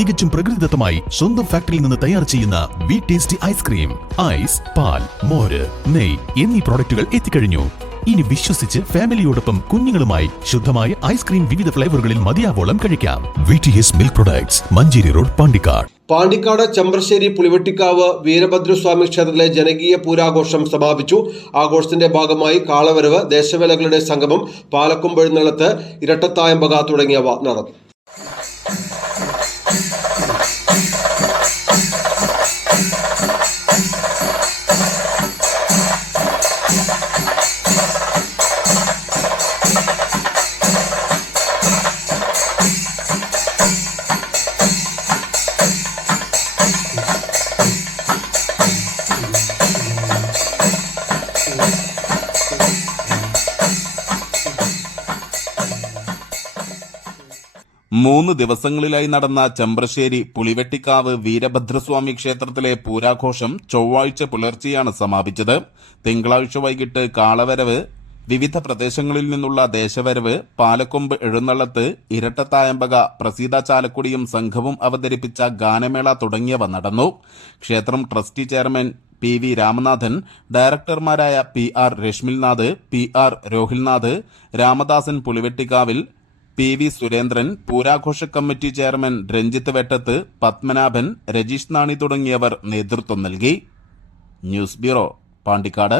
തികച്ചും പ്രകൃതിദത്തമായി സ്വന്തം ഫാക്ടറിയിൽ നിന്ന് തയ്യാർ ചെയ്യുന്ന വി ടേസ്റ്റി ഐസ്ക്രീം ഐസ് പാൽ മോര് നെയ് എന്നീ പ്രോഡക്റ്റുകൾ എത്തിക്കഴിഞ്ഞു. ഇനി വിശ്വസിച്ച് ഫാമിലിയോടൊപ്പം കുഞ്ഞുങ്ങളുമായി ശുദ്ധമായ ഐസ്ക്രീം വിവിധ ഫ്ലേവറുകളിൽ മതിയാവോളം കഴിക്കാം. V T S milk products Manjeri road Pandikkad. Pandikkad Chembrasseri Pulivettikkavu Veerabhadraswamy ക്ഷേത്രത്തിലെ ജനകീയ പൂരാഘോഷം സമാപിച്ചു. ആഘോഷത്തിന്റെ ഭാഗമായി കാളവരവ് ദേശവേലകളുടെ സംഗമം പാലക്കൊമ്പ് ഇരട്ടത്തായം തുടങ്ങിയവ നടന്നു. മൂന്ന് ദിവസങ്ങളിലായി നടന്ന ചെമ്പ്രശ്ശേരി പുളിവെട്ടിക്കാവ് വീരഭദ്രസ്വാമി ക്ഷേത്രത്തിലെ പൂരാഘോഷം ചൊവ്വാഴ്ച പുലർച്ചെയാണ് സമാപിച്ചത്. തിങ്കളാഴ്ച വൈകിട്ട് കാളവരവ് വിവിധ പ്രദേശങ്ങളിൽ നിന്നുള്ള ദേശവരവ് പാലക്കൊമ്പ് എഴുന്നള്ളത്ത് ഇരട്ടത്തായമ്പക പ്രസീത ചാലക്കുടിയും സംഘവും അവതരിപ്പിച്ച ഗാനമേള തുടങ്ങിയവ നടന്നു. ക്ഷേത്രം trustee chairman P V Ramanathan ഡയറക്ടർമാരായ P R Rashmilnath P R Rohilnath Ramadasan പുലിവെട്ടിക്കാവിൽ P V Surendran പൂരാഘോഷ കമ്മിറ്റി ചെയർമാൻ രഞ്ജിത്ത് വെട്ടത്ത് പത്മനാഭൻ രജീഷ് നാണി തുടങ്ങിയവർ നേതൃത്വം നൽകി. News bureau Pandikkad.